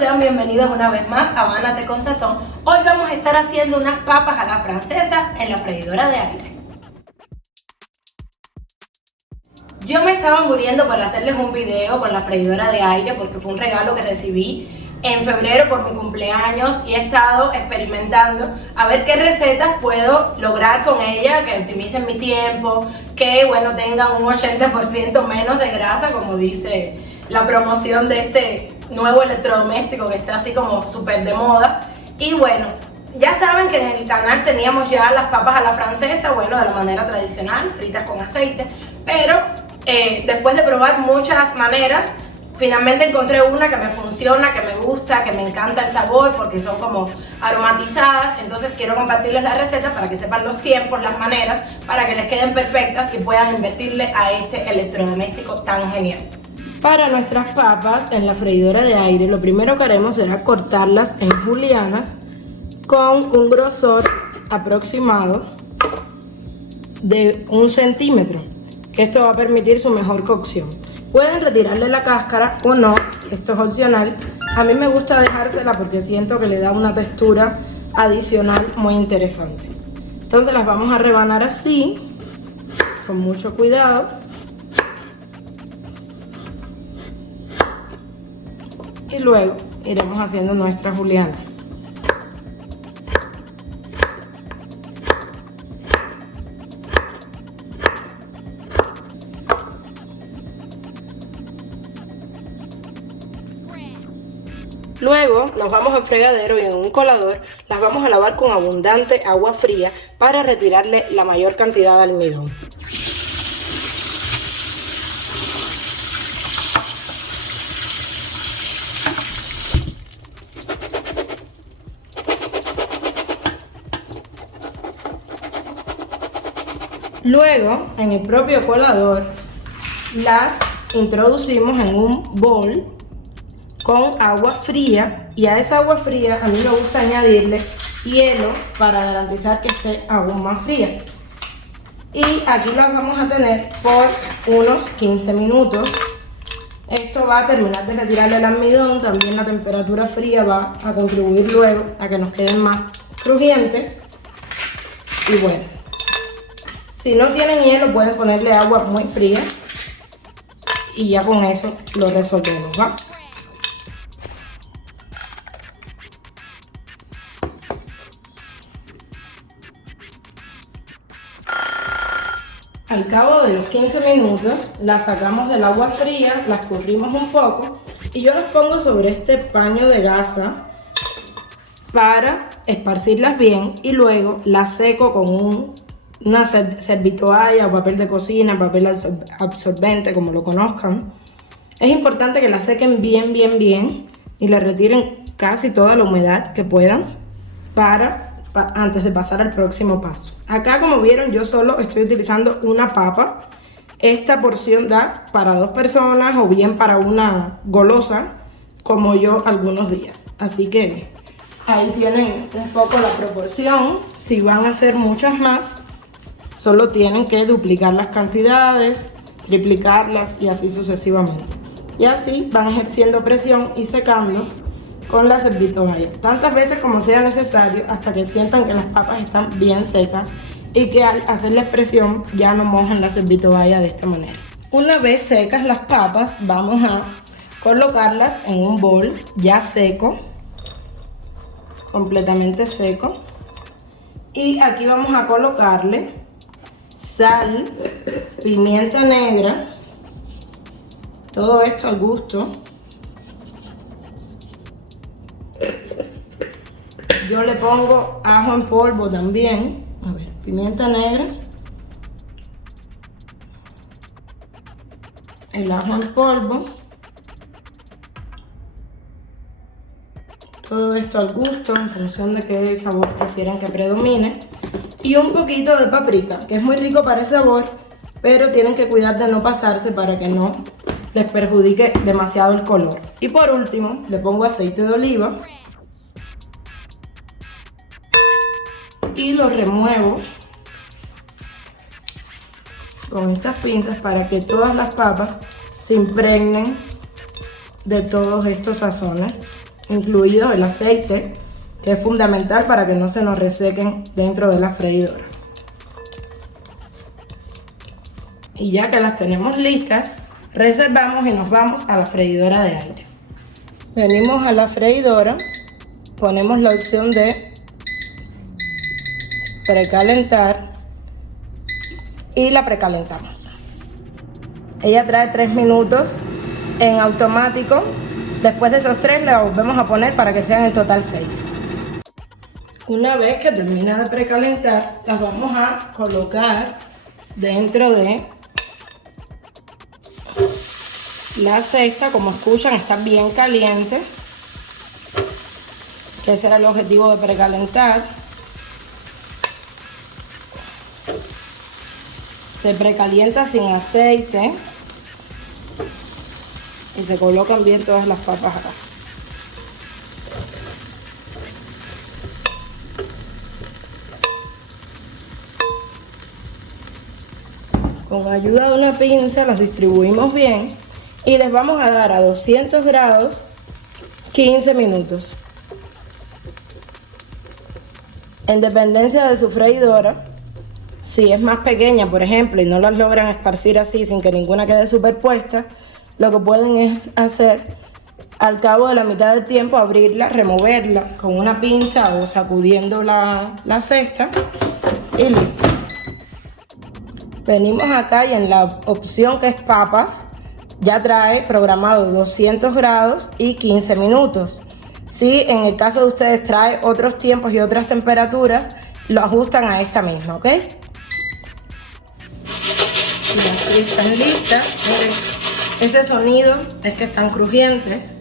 sean bienvenidos una vez más a Bánate con Sazón. Hoy vamos a estar haciendo unas papas a la francesa en la freidora de aire. Yo me estaba muriendo por hacerles un video con la freidora de aire porque fue un regalo que recibí en febrero por mi cumpleaños y he estado experimentando a ver qué recetas puedo lograr con ella que optimicen mi tiempo, que bueno, tengan un 80% menos de grasa, como dice la promoción de este nuevo electrodoméstico que está así como súper de moda. Y bueno, ya saben que en el canal teníamos ya las papas a la francesa, bueno, de la manera tradicional, fritas con aceite, pero después de probar muchas maneras, finalmente encontré una que me funciona, que me gusta, que me encanta el sabor porque son como aromatizadas. Entonces quiero compartirles la receta para que sepan los tiempos, las maneras, para que les queden perfectas y puedan invertirle a este electrodoméstico tan genial. Para nuestras papas en la freidora de aire, lo primero que haremos será cortarlas en julianas con un grosor aproximado de 1 centímetro, que esto va a permitir su mejor cocción. Pueden retirarle la cáscara o no, esto es opcional. A mí me gusta dejársela porque siento que le da una textura adicional muy interesante. Entonces las vamos a rebanar así, con mucho cuidado. Y luego iremos haciendo nuestras julianas. Luego nos vamos al fregadero y en un colador las vamos a lavar con abundante agua fría para retirarle la mayor cantidad de almidón. Luego, en el propio colador, las introducimos en un bol con agua fría, y a esa agua fría a mí me gusta añadirle hielo para garantizar que esté aún más fría. Y aquí las vamos a tener por unos 15 minutos. Esto va a terminar de retirarle el almidón. También la temperatura fría va a contribuir luego a que nos queden más crujientes. Y bueno, si no tienen hielo pueden ponerle agua muy fría y ya con eso lo resolvemos, ¿va? Al cabo de los 15 minutos las sacamos del agua fría, las escurrimos un poco y yo las pongo sobre este paño de gasa para esparcirlas bien y luego las seco con una servitoalla o papel de cocina, papel absorbente, como lo conozcan. Es importante que las sequen bien y le retiren casi toda la humedad que puedan antes de pasar al próximo paso. Acá, como vieron, yo solo estoy utilizando una papa. Esta porción da para 2 personas o bien para una golosa como yo algunos días. Así que ahí tienen un poco la proporción. Si van a hacer muchas más, solo tienen que duplicar las cantidades, triplicarlas y así sucesivamente. Y así van ejerciendo presión y secando con la servitoalla tantas veces como sea necesario hasta que sientan que las papas están bien secas y que al hacerles presión ya no mojan la servitoalla de esta manera. Una vez secas las papas, vamos a colocarlas en un bol ya seco, completamente seco, y aquí vamos a colocarle sal, pimienta negra, todo esto al gusto. Yo le pongo ajo en polvo también. A ver, pimienta negra, el ajo en polvo, todo esto al gusto en función de qué sabor prefieran que predomine, y un poquito de paprika, que es muy rico para el sabor, pero tienen que cuidar de no pasarse para que no les perjudique demasiado el color. Y por último le pongo aceite de oliva y lo remuevo con estas pinzas para que todas las papas se impregnen de todos estos sazones incluido el aceite, que es fundamental para que no se nos resequen dentro de la freidora. Y ya que las tenemos listas, reservamos y nos vamos a la freidora de aire. Venimos a la freidora, ponemos la opción de precalentar y la precalentamos. Ella trae 3 minutos en automático. Después de esos 3 le volvemos a poner para que sean en total 6. Una vez que termina de precalentar, las vamos a colocar dentro de la cesta. Como escuchan, está bien caliente, que ese era el objetivo de precalentar. Se precalienta sin aceite y se colocan bien todas las papas acá. Con ayuda de una pinza las distribuimos bien y les vamos a dar a 200 grados 15 minutos. En dependencia de su freidora, si es más pequeña, por ejemplo, y no las logran esparcir así sin que ninguna quede superpuesta, lo que pueden es hacer, al cabo de la mitad del tiempo, abrirla, removerla con una pinza o sacudiendo la cesta y listo. Venimos acá y en la opción que es papas, ya trae programado 200 grados y 15 minutos. Si en el caso de ustedes trae otros tiempos y otras temperaturas, lo ajustan a esta misma, ¿ok? Y así están listas. Miren, ese sonido es que están crujientes.